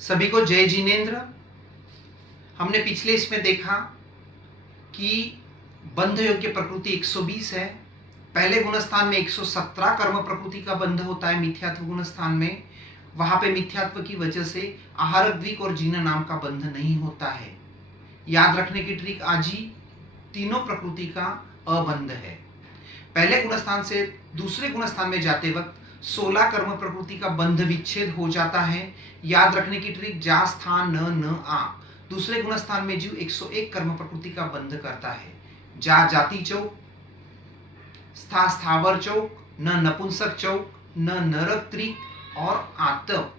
सभी को जय जिनेन्द्र। हमने पिछले इसमें देखा कि बंध योग्य प्रकृति 120 है। पहले गुणस्थान में 117 कर्म प्रकृति का बंध होता है मिथ्यात्व गुणस्थान में। वहां पे मिथ्यात्व की वजह से आहार द्विक और जीना नाम का बंध नहीं होता है। याद रखने की ट्रिक आज ही, तीनों प्रकृति का अबंध है। पहले गुणस्थान से दूसरे गुणस्थान में जाते वक्त 16 कर्म प्रकृति का बंध विच्छेद हो जाता है। याद रखने की ट्रिक, जा स्थान न आ। दूसरे गुणस्थान में जीव 101 कर्म प्रकृति का बंध करता है। जा जाति चौक, स्था स्थावर चौक, न नपुंसक चौक, न नरक त्रिक और आतप।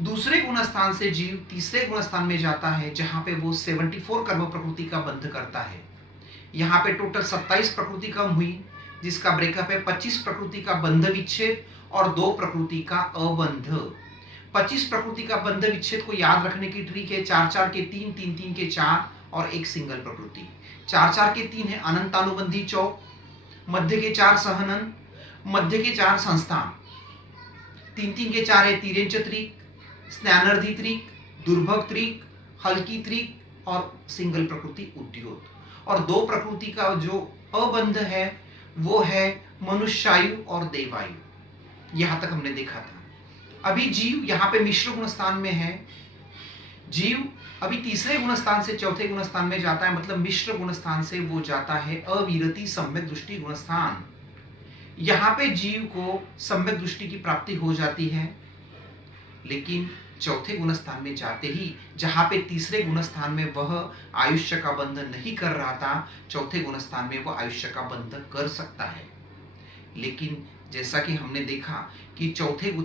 दूसरे गुणस्थान से जीव तीसरे गुणस्थान में जाता है जहां पे वो 74 कर्म प्रकृति का बंध करता है। यहाँ पे टोटल 27 प्रकृति कम हुई, जिसका ब्रेकअप है 25 प्रकृति का बंध विच्छेद और 2 प्रकृति का अबंध। 25 प्रकृति का बंध विच्छेद को याद रखने की ट्रिक है, 4-4 के 3, 3-3 के 4 और एक सिंगल प्रकृति। 4-4 के 3 है अनंतानुबंधी चौक, मध्य के 4 सहनन, मध्य के 4 संस्थान, 3-3 के 4 है तिर्यंच त्रिक, स्नानर्धी त्रिक, दुर्भग त्रिक, हल्की त्रिक और सिंगल प्रकृति उद्योत। और 2 प्रकृति का जो अबंध है वो है मनुष्यायु और देवायु। यहां तक हमने देखा था। अभी जीव यहाँ पे मिश्र गुणस्थान में है। जीव अभी तीसरे गुणस्थान से चौथे गुणस्थान में जाता है, मतलब मिश्र गुणस्थान से वो जाता है अविरति सम्यक दृष्टि गुणस्थान। यहाँ पे जीव को सम्यक दृष्टि की प्राप्ति हो जाती है, लेकिन चौथे गुणस्थान में जाते ही जहां पे तीसरे गुणस्थान में वह आयुष्य का बंधन नहीं कर रहा था, चौथे गुणस्थान में वह आयुष्य का बंधन कर सकता है। लेकिन जैसा कि हमने देखा कि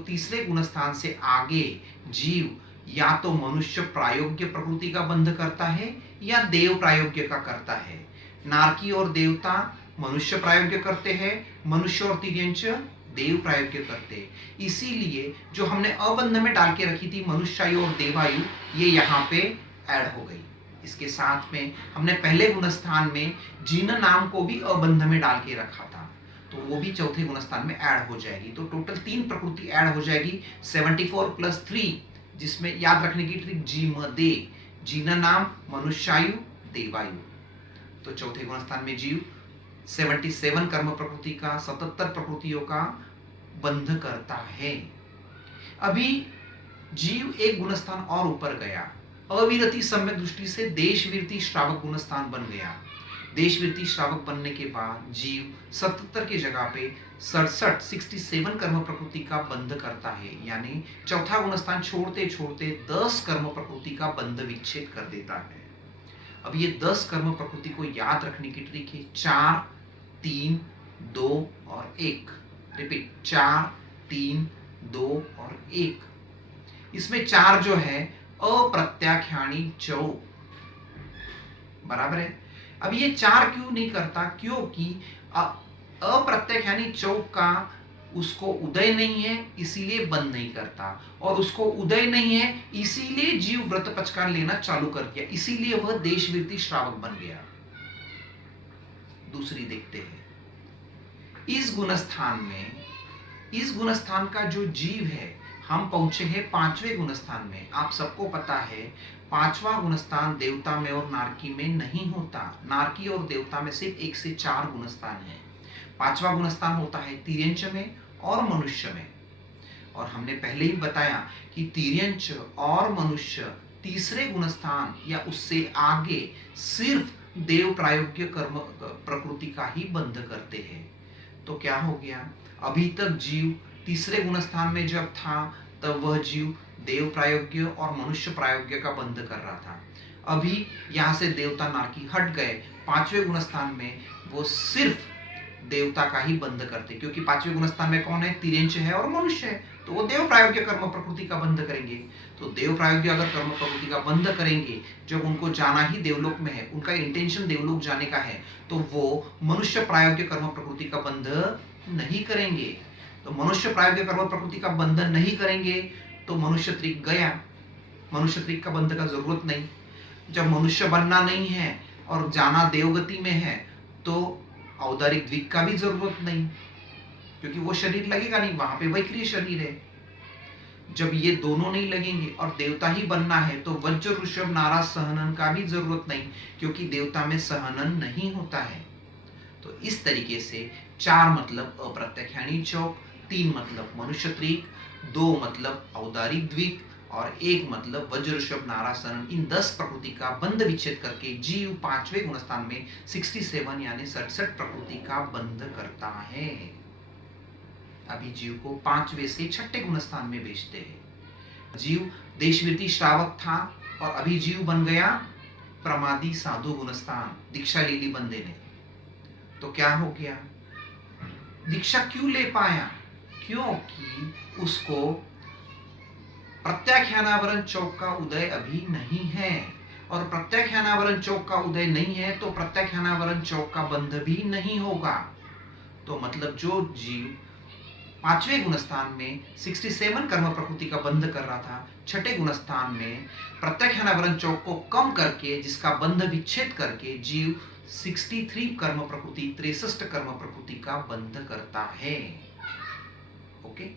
तीसरे गुणस्थान से आगे जीव या तो मनुष्य प्रायोग्य प्रकृति का बंध करता है या देव प्रायोग्य का करता है। नारकी और देवता मनुष्य प्रायोग्य करते हैं, मनुष्य और तिर्यंच देव प्रायोग्य करते। इसीलिए जो हमने अबंध में डाल के रखी थी मनुष्यायु और देवायु, ये यहाँ पे ऐड हो गई। इसके साथ में हमने पहले गुणस्थान में जीन नाम को भी अबंध में डाल के रखा था, तो वो भी चौथे गुणस्थान में ऐड हो जाएगी। तो टोटल 3 प्रकृति ऐड हो जाएगी, 74 + 3, जिसमें याद रखने की ट्रिक जीम दे, जीन नाम मनुष्यायु देवायु। तो चौथे गुणस्थान में जीव 77 कर्म प्रकृति का 77 प्रकृतियों का बंध करता है। अभी जीव एक गुणस्थान और ऊपर गया, अविरति सम्यक दृष्टि से देशवीरति श्रावक गुणस्थान बन गया। देशवीरति श्रावक बनने के बाद जीव 77 की जगह पे 67 कर्म प्रकृति का बंध करता है, यानी चौथा गुणस्थान छोड़ते छोड़ते 10 कर्म प्रकृति का बंध विच्छेद कर देता है। अब ये 10 कर्म प्रकृति को याद रखने की ट्रिक है, 4, 3, 2 और 1। रिपीट, 4, 3, 2 और 1। इसमें 4 जो है अप्रत्याख्यानी चौक, बराबर है। अब ये 4 क्यों नहीं करता? क्योंकि अप्रत्याख्यानी चौक का उसको उदय नहीं है, इसीलिए बंद नहीं करता, और उसको उदय नहीं है इसीलिए जीव व्रत पचकान लेना चालू कर दिया, इसीलिए वह देशवीरति श्रावक बन गया। दूसरी देखते हैं, इस गुणस्थान का जो जीव है, हम पहुंचे हैं 5वें गुणस्थान में। आप सबको पता है 5वां गुणस्थान देवता में और नारकी में नहीं होता। नारकी और देवता में सिर्फ 1 से 4 गुणस्थान है। 5वां गुणस्थान होता है तिर्यंच में और मनुष्य में। और हमने पहले ही बताया कि तिर्यंच और मनुष्य तीसरे गुणस्थान या उससे आगे सिर्फ देव प्रायोग्य कर्म प्रकृति का ही बंध करते हैं। तो क्या हो गया, अभी तक जीव तीसरे गुणस्थान में जब था तब वह जीव देव प्रायोग्य और मनुष्य प्रायोग्य का बंध कर रहा था। अभी यहाँ से देवता नारकी हट गए, 5वें गुणस्थान में वो सिर्फ देवता का ही बंध करते, क्योंकि 5वें गुणस्थान में कौन है? तिर्यंच है और मनुष्य है, तो वो देव प्रायोग्य कर्म प्रकृति का बंध करेंगे। तो देव प्रायोग्य अगर कर्म प्रकृति का बंध करेंगे, जब उनको जाना ही देवलोक में है, उनका इंटेंशन देवलोक जाने का है, तो वो मनुष्य प्रायोग्य कर्म प्रकृति का बंध नहीं करेंगे। तो मनुष्य प्रायोग्य कर्म प्रकृति का बंधन नहीं करेंगे तो मनुष्य त्रिक गया, मनुष्य त्रिक का बंध का जरूरत नहीं। जब मनुष्य बनना नहीं है और जाना देवगति में है तो औदारिक द्विक का भी जरूरत नहीं, क्योंकि वो शरीर लगेगा नहीं, वहां पे वैक्रिय शरीर है। जब ये दोनों नहीं लगेंगे और देवता ही बनना है तो वज्र ऋषभ नाराज सहनन का भी जरूरत नहीं, क्योंकि देवता में सहनन नहीं होता है। तो इस तरीके से 4 मतलब अप्रत्यक्षाणी चौक, 3 मतलब मनुष्य त्रिक, 2 मतलब औदारिक द्विक और 1 मतलब वज्र ऋषभ नाराज सहनन, इन 10 प्रकृति का बंध विच्छेद करके जीव 5वें गुणस्थान में 67 यानी 67 प्रकृति का बंध करता है। अभी जीव को 5वें से 6ठे गुणस्थान में भेजते हैं। जीव देशवृत्ति श्रावक था और अभी जीव बन गया प्रमादी साधु गुणस्थान, दीक्षा ले ली बंदे ने। तो क्या हो गया, दीक्षा क्यों ले पाया? क्योंकि उसको प्रत्याख्यानावरण चौक का उदय अभी नहीं है, और प्रत्याख्यानावरण चौक का उदय नहीं है तो प्रत्याख्यानावरण चौक का बंध भी नहीं होगा। तो मतलब जो जीव 5वें गुणस्थान में 67 कर्म प्रकृति का बंध कर रहा था, 6ठे गुणस्थान में प्रत्याख्यानावरण चौक को कम करके, जिसका बंध विच्छेद करके जीव 63 कर्म प्रकृति, 63 कर्म प्रकृति का बंध करता है। ओके,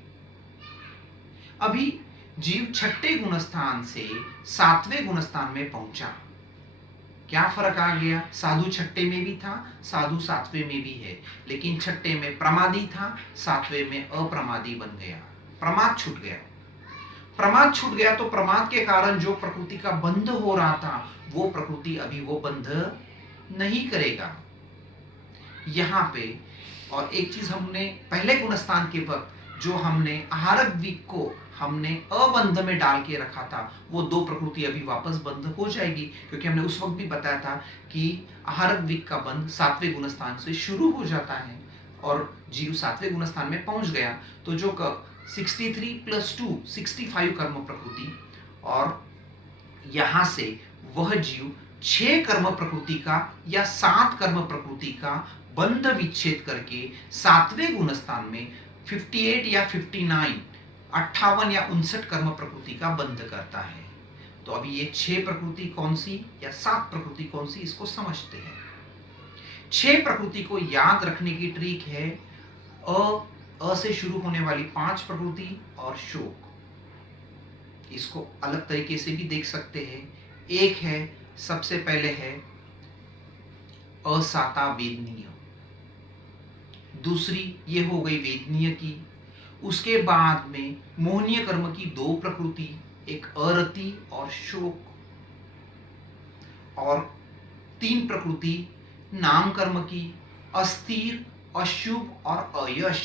अभी जीव 6ठे गुणस्थान से 7वें गुणस्थान में पहुंचा। क्या फर्क आ गया? साधु 6ठे में भी था, साधु 7वें में भी है, लेकिन 6ठे में प्रमादी था, 7वें में अप्रमादी बन गया। प्रमाद छूट गया। प्रमाद छूट गया तो प्रमाद के कारण जो प्रकृति का बंध हो रहा था वो प्रकृति अभी वो बंध नहीं करेगा यहां पे। और एक चीज हमने पहले गुणस्थान के वक्त जो हमने आहारक द्विक को हमने अबंध में डाल के रखा था, वो 2 प्रकृति अभी वापस बंध हो जाएगी, क्योंकि हमने उस वक्त भी बताया था कि आहारक द्विक का बंध 7वें गुणस्थान से शुरू हो जाता है और जीव 7वें गुणस्थान में पहुंच गया। तो जो 63 + 2 65 कर्म प्रकृति, और यहां से वह जीव 6 कर्म प्रकृति का या 7 कर्म प्रकृति का बंध विच्छेद करके 7वें गुणस्थान में 58 या 59 58 या 59 कर्म प्रकृति का बंध करता है। तो अभी ये 6 प्रकृति कौन सी या 7 प्रकृति कौन सी, इसको समझते हैं। 6 प्रकृति को याद रखने की ट्रिक है अ से शुरू होने वाली 5 प्रकृति और शोक। इसको अलग तरीके से भी देख सकते हैं। एक है, सबसे पहले है असाता वेदनीय, दूसरी ये हो गई वेदनीय की। उसके बाद में मोहनीय कर्म की 2 प्रकृति, एक अरति और शोक, और 3 प्रकृति नाम कर्म की अस्थिर, अशुभ और अयश।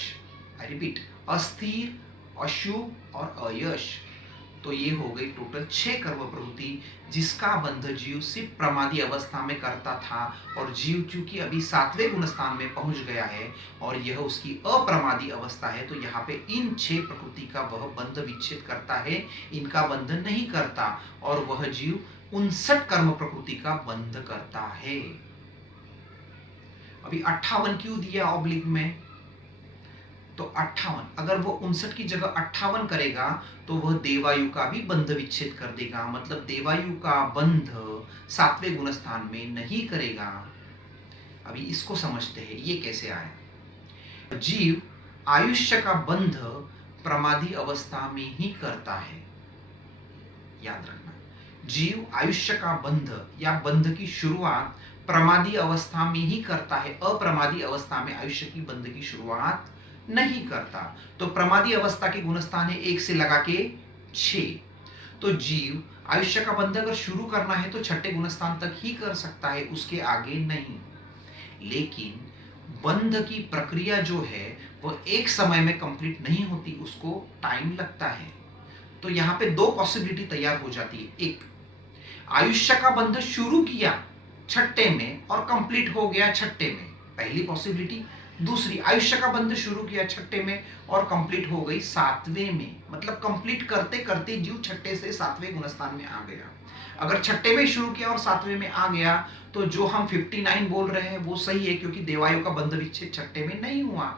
आई रिपीट, अस्थिर, अशुभ और अयश। तो ये हो गई टोटल 6 कर्म प्रवृत्ति, जिसका बंध जीव सिर्फ प्रमादी अवस्था में करता था। और जीव चूंकि अभी 7वें गुणस्थान में पहुंच गया है और यह उसकी अप्रमादी अवस्था है, तो यहाँ पे इन 6 प्रकृति का वह बंध विच्छेद करता है, इनका बंध नहीं करता, और वह जीव 59 कर्म प्रकृति का बंध करता है। अभी 58 क्यों दिया ऑब्लिक में? तो 58, अगर वो 59 की जगह 58 करेगा तो वह देवायु का भी बंध विच्छेद कर देगा, मतलब देवायु का बंध 7वें गुणस्थान में नहीं करेगा। अभी इसको समझते हैं ये कैसे आया। जीव आयुष्य का बंध प्रमादी अवस्था में ही करता है, याद रखना। जीव आयुष्य का बंध या बंध की शुरुआत प्रमादी अवस्था में ही करता है, अप्रमादी अवस्था में आयुष्य की बंध की शुरुआत नहीं करता। तो प्रमादी अवस्था के गुणस्थान है 1 से लगा के 6। तो जीव आयुष्य का बंध अगर शुरू करना है तो 6ठे गुणस्थान तक ही कर सकता है, उसके आगे नहीं। लेकिन बंध की प्रक्रिया जो है वो एक समय में कंप्लीट नहीं होती, उसको टाइम लगता है। तो यहाँ पे 2 पॉसिबिलिटी तैयार हो जाती है। एक, आयुष्य का बंध शुरू किया 6ठे में और कंप्लीट हो गया 6ठे में, पहली पॉसिबिलिटी। दूसरी, आयुष्य का बंध शुरू किया 6ठे में और कंप्लीट हो गई 7वें में, मतलब कंप्लीट करते करते जीव 6ठे से 7वें गुणस्थान में आ गया। अगर 6ठे में शुरू किया और 7वें में आ गया तो जो हम 59 बोल रहे हैं वो सही है, क्योंकि देवायु का बंध विच्छेद 6ठे में नहीं हुआ।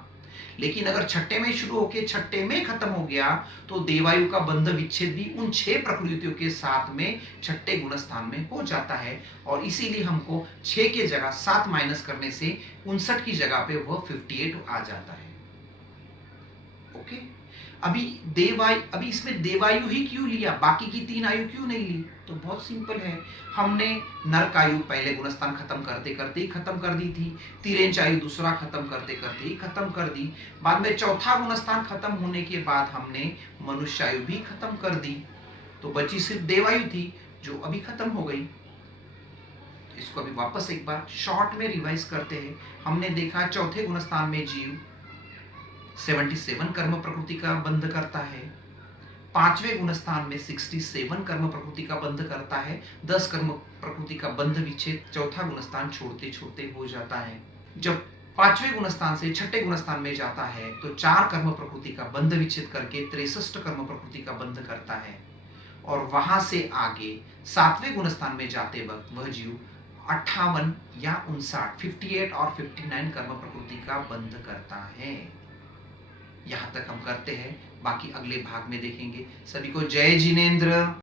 लेकिन अगर 6ठे में शुरू होकर 6ठे में खत्म हो गया तो देवायु का बंध विच्छेद भी उन 6 प्रकृतियों के साथ में 6ठे गुणस्थान में हो जाता है। और इसीलिए हमको 6 के जगह 7 माइनस करने से 59 की जगह पे वह 58 आ जाता है। ओके, अभी इसमें देवायु ही क्यों लिया, बाकी की 3 आयु क्यों नहीं ली? तो बहुत सिंपल है, हमने नरक आयु पहले गुणस्थान खत्म करते करते ही खत्म कर दी थी, तिर्यंच आयु दूसरा खत्म करते करते ही खत्म कर दी, बाद में चौथा गुणस्थान खत्म होने के बाद हमने मनुष्य आयु भी खत्म कर दी, तो बची सिर्फ देवायु थी जो अभी खत्म हो गई। इसको अभी वापस एक बार शॉर्ट में रिवाइज करते हैं। हमने देखा चौथे गुणस्थान में जीव 77 कर्म प्रकृति का बंध करता है, पांचवें गुणस्थान में 67 कर्म प्रकृति का बंध करता है, 10 कर्म प्रकृति का बंध विच्छेद चौथा गुणस्थान छोड़ते छोड़ते हो जाता है। जब पांचवें गुणस्थान से छठे गुणस्थान में जाता है तो 4 कर्म प्रकृति का बंध विच्छेद करके 63 कर्म प्रकृति का बंध करता है, और वहां से आगे सातवें गुणस्थान में जाते वक्त वह जीव 58 या 58 और 59 कर्म प्रकृति का बंध करता है। यहाँ तक हम करते हैं, बाकी अगले भाग में देखेंगे। सभी को जय जिनेंद्र।